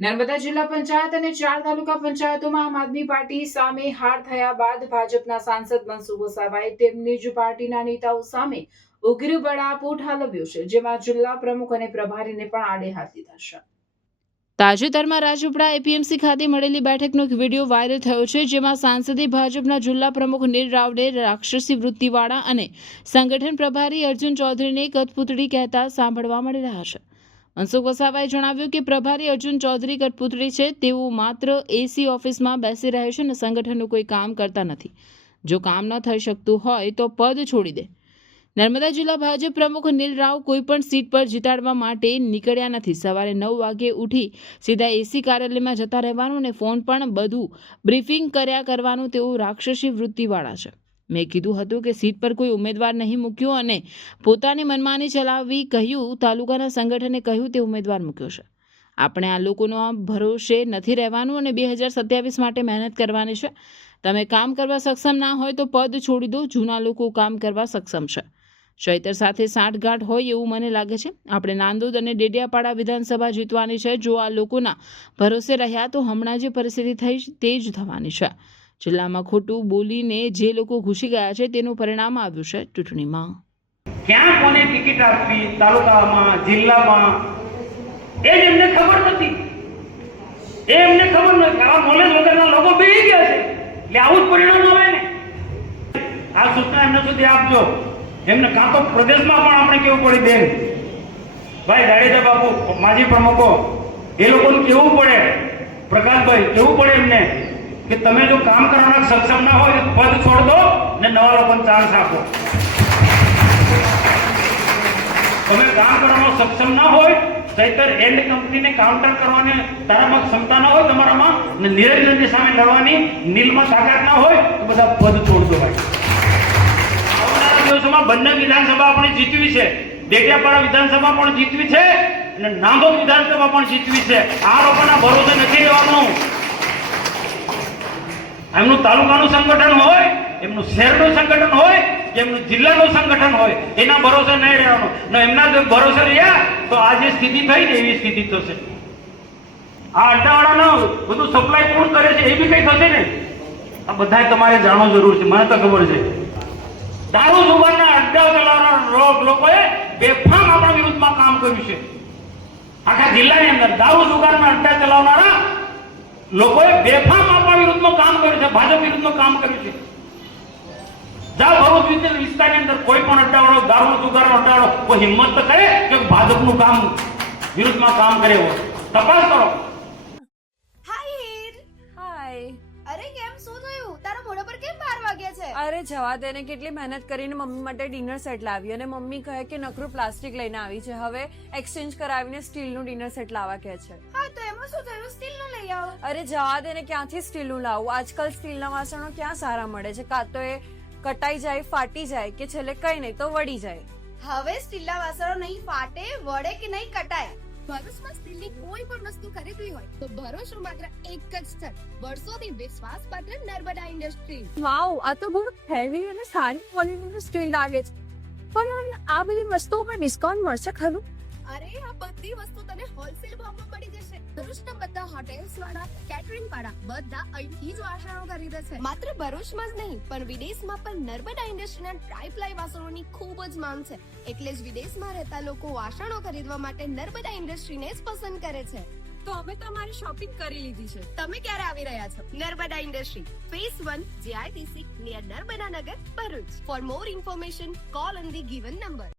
નર્મદા જિલ્લા પંચાયત અને 4 તાલુકા પંચાયતોમાં આમ આદમી પાર્ટી સામે હાર થયા બાદ ભાજપના સાંસદ મનસુખ વસાવાએ તેમની જ પાર્ટીના નેતાઓ સામે ઉગ્ર બળાપો ઠાલવ્યો છે, જેમાં જિલ્લા પ્રમુખ અને પ્રભારીને પણ આડે હાથ લીધા છે। તાજેતરમાં રાજપીપળા એપીએમસી ખાતે મળેલી બેઠકનો એક વિડીયો વાયરલ થયો છે, જેમાં સાંસદે ભાજપના જિલ્લા પ્રમુખ નીલ રાવને રાક્ષસી વૃત્તિવાળા અને સંગઠન પ્રભારી અર્જુન ચૌધરીને કઠપૂતળી કહેતા સાંભળવા મળી રહ્યા છે। મનસુખ વસાવાએ જણાવ્યું કે પ્રભારી અર્જુન ચૌધરી કઠપૂતળી છે, તેઓ માત્ર એસી ઓફિસમાં બેસી રહે છે અને સંગઠનનું કોઈ કામ કરતા નથી। જો કામ ન થઈ શકતું હોય તો પદ છોડી દે। નર્મદા જિલ્લા ભાજપ પ્રમુખ નીલ રાવ કોઈપણ સીટ પર જીતાડવા માટે નીકળ્યા નથી। સવારે 9 વાગે ઉઠી સીધા એસી કાર્યાલયમાં જતા રહેવાનું અને ફોન પણ બધું બ્રીફિંગ કર્યા કરવાનું તેઓ રાક્ષસી વૃત્તિવાળા છે। મેં કીધું હતું કે સીટ પર કોઈ ઉમેદવાર નહીં મૂક્યો અને પોતાની મનમાની ચલાવી કહ્યું તાલુકાના સંગઠને કહ્યું તે ઉમેદવાર મૂક્યો છે। આપણે આ લોકોનો ભરોસે નથી રહેવાનું અને 2027 માટે મહેનત કરવાની છે। તમે કામ કરવા સક્ષમ ના હોય તો પદ છોડી દો। જૂના લોકો કામ કરવા સક્ષમ છે। ચૈતર સાથે સાંઠગાંઠ હોય એવું મને લાગે છે। આપણે નાંદોદ અને ડેડિયાપાડા વિધાનસભા જીતવાની છે। જો આ લોકોના ભરોસે રહ્યા તો હમણાં જે પરિસ્થિતિ થઈ તે જ થવાની છે। જિલ્લામાં ખોટું બોલીને જે લોકો ઘૂસી ગયા છે તેનું પરિણામ આવ્યું છે ચૂંટણીમાં। ક્યાં કોને ટિકિટ આપવી તાલુકામાં જિલ્લામાં એ જ એમને ખબર નથી। એ એમને ખબર નથી। આવા નોલેજ વગરના લોકો બેસી ગયા છે એટલે આવું જ પરિણામ આવે ને। આ સૂચના એમને સુધી આપજો। એમને કાં તો પ્રદેશમાં પણ આપણે કેવું પડે બેન ભાઈ જાડેજા બાપુ માજી પ્રમુખો એ લોકોને કેવું પડે પ્રકાશભાઈ કેવું પડે એમને કે તમે જો કામ કરવાના સક્ષમ ના હોય તો પદ છોડ દો ને નવા લોકોને ચાન્સ આપો। તમે કામ કરવાનો સક્ષમ ના હોય ચૈતર એન્ડ કંપનીને કાઉન્ટર કરવાની તારામાં ક્ષમતા ના હોય તમારામાં ને નિરંજનની સામે લડવાની નીલમાં તાકાત ના હોય તો બધા પદ છોડ દો ભાઈ। આવનારા દિવસોમાં બંને વિધાનસભા આપણે જીતવી છે। ડેડિયાપાડા વિધાનસભા પણ જીતવી છે અને નાંદોદ વિધાનસભા પણ જીતવી છે। આ લોકોના ભરોસે નથી રહેવાનું। એમનું તાલુકાનું સંગઠન હોય એમનું શહેરનું સંગઠન હોય કે એમનું જિલ્લાનું સંગઠન હોય એના ભરોસે નહીં રહેવાનું ને એમના જો ભરોસે રહ્યા તો આ જે સ્થિતિ થઈ ને એવી સ્થિતિ થશે। આ અડ્ડાવાળાનો બધું સપ્લાય કોણ કરે છે એ બી કઈ થશે ને। આ બધા તમારે જાણવું જરૂર છે। મને તો ખબર છે દારૂ જુગારના અડ્ડા ચલાવનારા લોકોએ બેફામ આપણા વિરુદ્ધમાં કામ કર્યું છે। આખા જિલ્લાની અંદર દારૂ જુગારના અડ્ડા ચલાવનારા લોકોએ બેફામ આપણા વિરુદ્ધમાં કામ કર્યું છે। ભાજપ વિરુદ્ધમાં કામ કર્યું છે। જાઓ ભરૂચ વિસ્તારની અંદર કોઈ પણ અડ્ડાવાળો દારૂ જુગારનો અડ્ડાવાળો કોઈ હિંમત તો કરે કે ભાજપનું કામ વિરુદ્ધમાં કામ કરે હોય તપાસ કરો। હાય હીર હાય અરે કેમ શું થયું તારા મોઢા પર કેમ 12 વાગ્યા છે? અરે જવા દે ને કેટલી મહેનત કરીને મમ્મી માટે ડિનર સેટ લાવી અને મમ્મી કહે કે નકરું પ્લાસ્ટિક લઈને આવી છે હવે એક્સચેન્જ કરાવીને સ્ટીલનું ડિનર સેટ લાવવા કહે છે। હા તો એમાં શું થયું સ્ટીલ નો લઈ આવો। અરે જવા દે ને ક્યાંથી સ્ટીલનું લાવું આજકાલ સ્ટીલના વાસણો ક્યાં સારા મળે છે કાં તો એ કટાઈ જાય ફાટી જાય કે છેલ્લે કઈ નહીં તો વળી જાય। હવે સ્ટીલના વાસણો નહીં ફાટે વળે કે નહીં કટાય। ભરૂચમાં સ્ટીલની કોઈ પણ વસ્તુ ખરીદવી હોય તો ભરૂચનું માત્ર એક જ સ્થળ વર્ષોથી વિશ્વાસપાત્ર નર્મદા ઇન્ડસ્ટ્રીઝ। વાવ આ તો બહુ હેવી અને સારી ક્વોલિટીનું સ્ટીલ લાગે છે પણ આ બધી વસ્તુઓ પર ડિસ્કાઉન્ટ મળશે ખરું? અરે આ બધી વસ્તુ તને હોલસેલ ભાવમાં મળી જશે। ભરૂચના બધા હોટેલ્સ વાળા કેટરિંગ વાળા બધા અહીંથી જ વાસણો ખરીદે છે। માત્ર ભરૂચમાં જ નહીં પણ વિદેશમાં પણ નર્મદા ઇન્ડસ્ટ્રીના ટ્રાયપ્લાય વાસણોની ખૂબ જ માંગ છે એટલે જ વિદેશમાં રહેતા લોકો વાસણો ખરીદવા માટે નર્મદા ઇન્ડસ્ટ્રીને જ પસંદ કરે છે। તો અમે તમારી શોપિંગ કરી લીધી છે। તમે ક્યારે આવી રહ્યા છો? Narmada industry phase 1 GITC near Narmada Nagar Bharuch. For more information call on the given number.